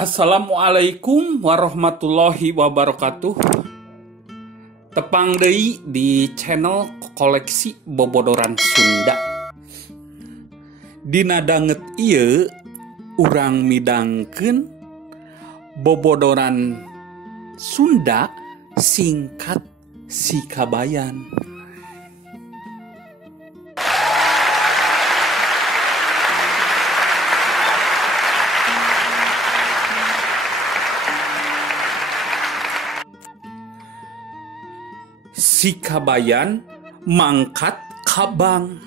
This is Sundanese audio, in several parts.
Assalamualaikum warahmatullahi wabarakatuh. Tepang deui di channel koleksi bobodoran Sunda. Dina danget ieu urang midangkeun bobodoran Sunda singkat Sikabayan. Sikabayan mangkat kabang.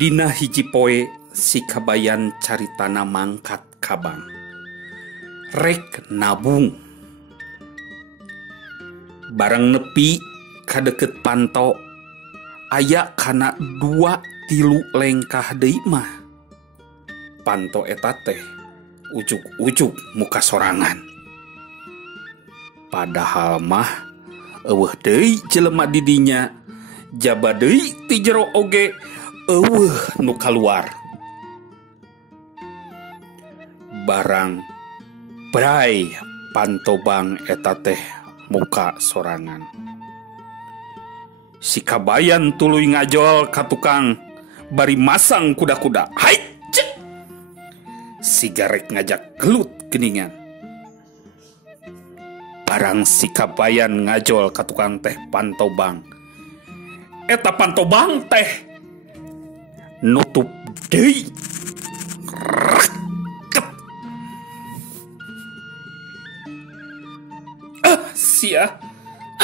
Dina hiji poe Sikabayan caritana mangkat kabang. Rek nabung. Barang nepi ka deukeut panto aya kana 2-3 lengkah deui mah. Panto eta teh ujug-ujug muka sorangan. Padahal mah eueuh deui jelema di dinya, jaba deui ti jero oge eueuh nu kaluar. Barang bray pantobang eta teh muka sorangan. Sikabayan tuluy ngajol ka tukang bari masang kuda-kuda. Hai cek. Sigarek ngajak gelut geuningan. Barang Sikabayan ngajol ka tukang teh pantobang. Eta pantobang teh nutup deui. Sia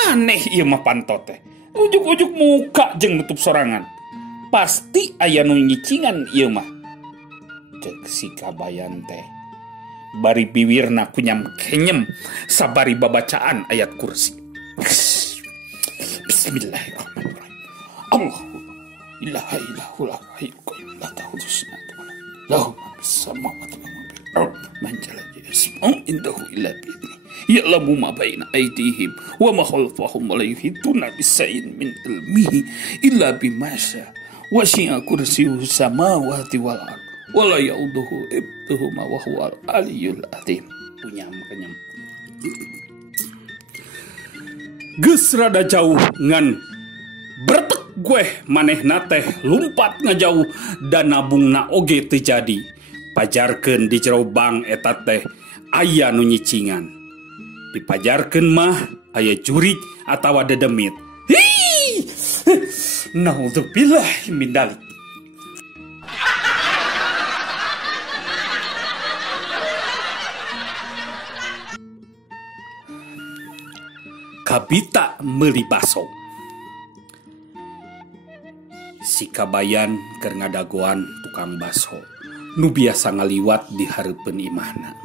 aneh ieu mah panto teh. Ujug-ujug muka jeung nutup sorangan. Pasti aya nu nyicingan ieu mah. Ceuk Sikabayan teh. Bari biwirna kunyam kenyem sabari babacaan ayat kursi. Bismillahirrahmanirrahim. Allahu ilaha illallahul hayyul qayyum la ta'khudhuhu sinatun wa la nawm. Lahu ma fis samawati wa ma fil ardi. Man jalla yasma'u indahu illa bi'idhnihi. Ya'lamu ma baina aydihim wa ma khalfahum wa la yuhituna bisayyin min ilmihi illa bima syaa. Wasi'a kursiyyuhu samawati wal ardh. Wala yauduhu ibtuhuma wa huwal aliyul azim. Punyam kenyam. Geus rada jauh ngan bertek gue manehna teh lumpat ngajauh dan nabungna oge teu jadi. Pajarkeun di jero bang eta teh aya nu nyicingan. Dipajarkeun mah aya jurig atawa dedemit. Hi! Naudzubillah min dzalik. Kabita meuli baso. Sikabayan keur ngadagoan tukang baso nu biasa ngaliwat di hareupeun imahna.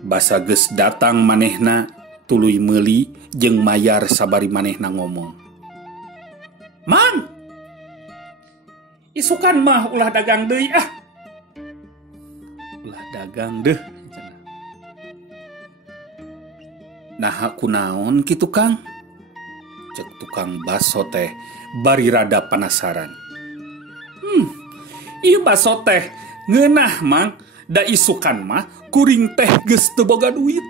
Basa geus datang manehna tuluy meuli jeung mayar sabari manehna ngomong. "Mang, isukan mah ulah dagang deui ah." Ulah dagang deuh. Nah kunaon kitu Kang? Cek tukang baso teh bari rada penasaran. Ieu baso teh ngeunah Mang, da isukan mah kuring teh geus teu boga duit.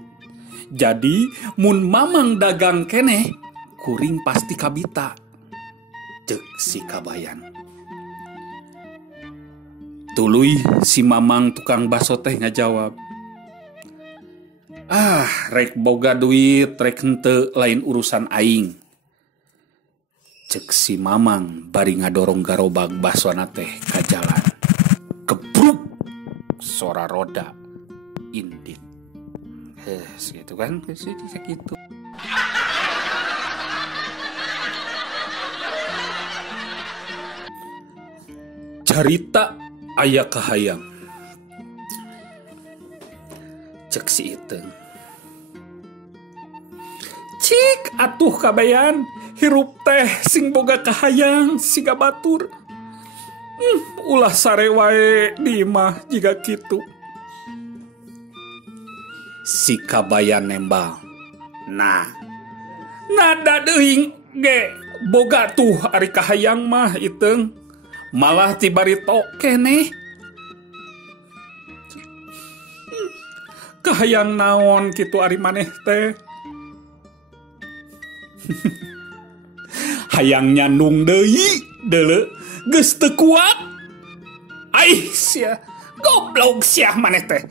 Jadi mun Mamang dagang keneh, kuring pasti kabita. Cek Sikabayan. Tuluy si Mamang tukang baso teh ngajawab. Rek boga duit, rek henteu lain urusan aing. Cek si Mamang bari ngadorong garobag basona teh ka jalan. Kebruk suara roda indit. Segitu kan, segitu. Carita aya kahayang. Cek si Iteung. Cik atuh Kabayan, hirup teh sing boga kahayang siga batur. Ulah sare wae di imah jiga kitu. Sikabayan nembal. Nah, nada deuing ge boga tuh ari kahayang mah Iteung. Malah tibarito keneh. Kahayang naon kitu ari maneh teh? Hayang nyandung deui, deuleu geus teu kuat. Ai sia, goblok sia maneh teh.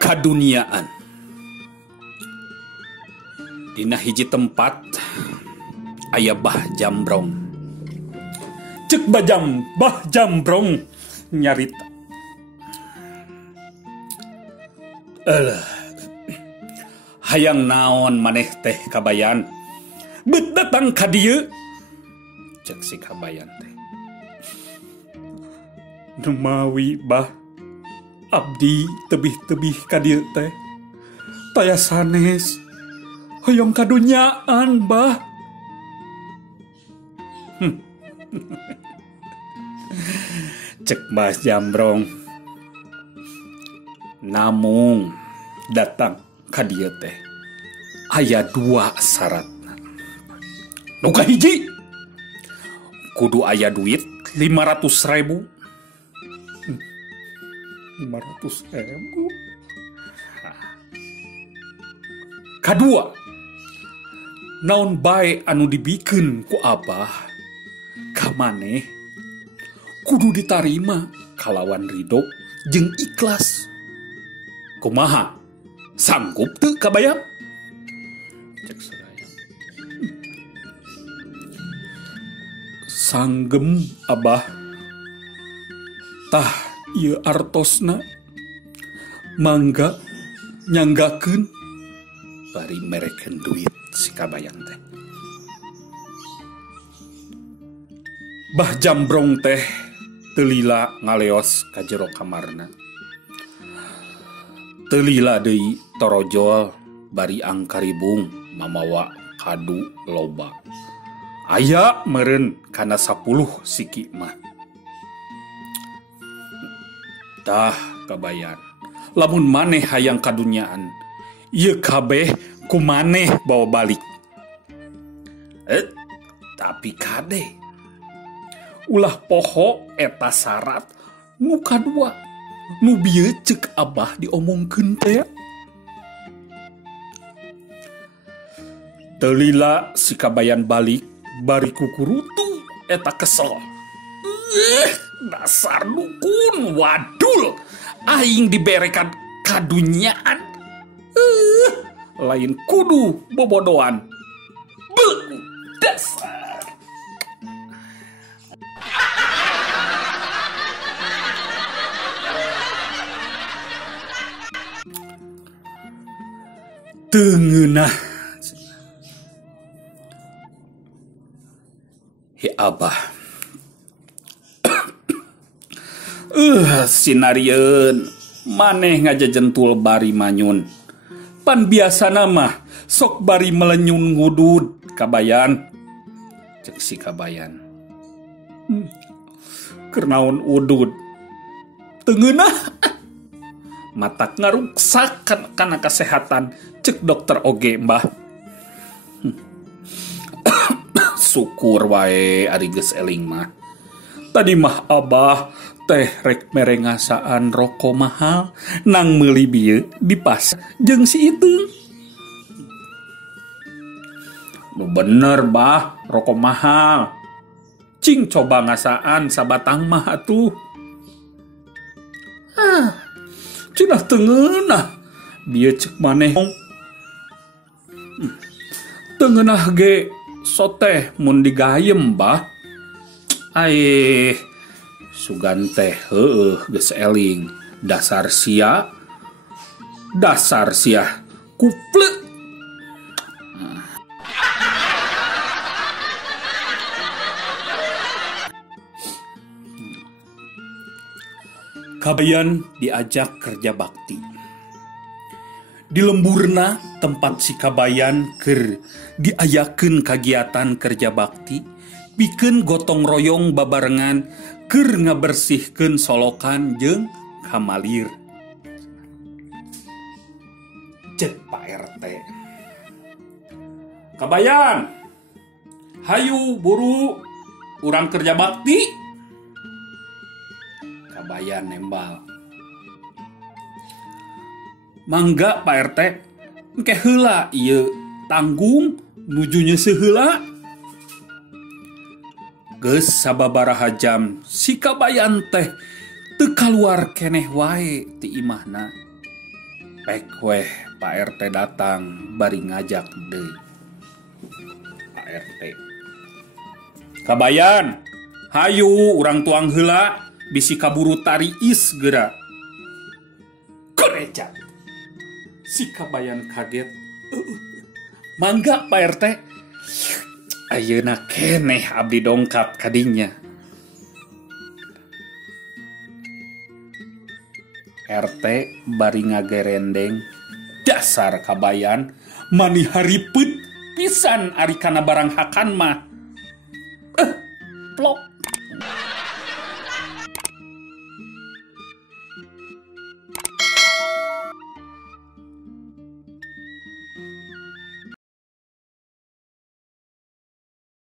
Kaduniaan. Dina hiji tempat aya Bah Jambrong. Cek Bah Jambrong nyarita. Hayang naon maneh teh Kabayan? Beut datang ka dieu. Cek si Kabayan teh. Numawi Bah, abdi tebih-tebih ka dieu teh. Taya sanes. Hoyong kadunyaan Bah. Cek Bah Jambrong. Namung datang ka dieu teh aya 2 syaratna. Nu kahiji kudu aya duit 500.000. 500.000. Kadua, naon bae anu dibikeun ku Abah ka maneh kudu ditarima kalawan ridho jeung ikhlas. Kumaha? Sanggup teu Kabayang? Cek sadaya. Sanggem Abah. Tah ieu artosna mangga nyanggakeun bari merekeun duit si Kabayang teh. Bah Jambrong teh teu lila ngaleos ka jero kamarna. Teu lila deui torojol bari angkaribung mamawa kadu loba. Aya meureun kana 10 siki mah. Tah Kabayan, lamun maneh hayang kadunyaan, ieu kabeh ku maneh bawa balik. Tapi kade ulah poho eta syarat nu kadua nu bieu cek Abah diomongkeun teh. Teu lila si Kabayan balik bari kukurutu eta kesel. Dasar dukun wadul, aing diberekan kadunyaan. Lain kudu bobodoan. Beuh, dasar. Teungeunah. He Abah. Sinarieun maneh ngajajentul bari manyun. Pan biasana mah sok bari melenyun ngudud Kabayan. Cek si Kabayan. Keur naon udud? Teungeunah. Matak ngaruksak kana kesehatan, cek dokter oge Mbah. Syukur wae ari geus eling mah. Tadi mah Abah teh rek merengasaan rokok mahal nang meuli bieu di pasar jeung si Iteung. Nu bener Bah, rokok mahal. Cing coba ngasaan sabatang mah atuh. Cenah teungeunah bieu cek maneh. Teungeunah ge soteh mun digayem Bah. Sugan teh heueuh geus eling. Dasar sia kuplek. Kabayan diajak kerja bakti. Di lemburna tempat si Kabayan keur diayakeun kagiatan kerja bakti, pikeun gotong royong babarengan keur ngabersihkeun solokan jeung kamalir. Cek Pak RT. Kabayan, hayu buru urang kerja bakti. Kabayan nembal. Mangga Pak RT, engke heula ieu tanggung nujunya seheula. Geus sababaraha jam si Kabayan teh teu kaluar keneh wae ti imahna. Pek weh Pak RT datang bari ngajak deui. Pak RT, Kabayan, hayu urang tuang heula bisi kaburu tariis geura. Gereja. Si Kabayan kaget. Mangga Pak RT. Ayeuna keneh abdi dongkap kadinya. RT bari ngagerendeng. Dasar Kabayan mani hariput pisan ari kana barang hakan mah. Plok.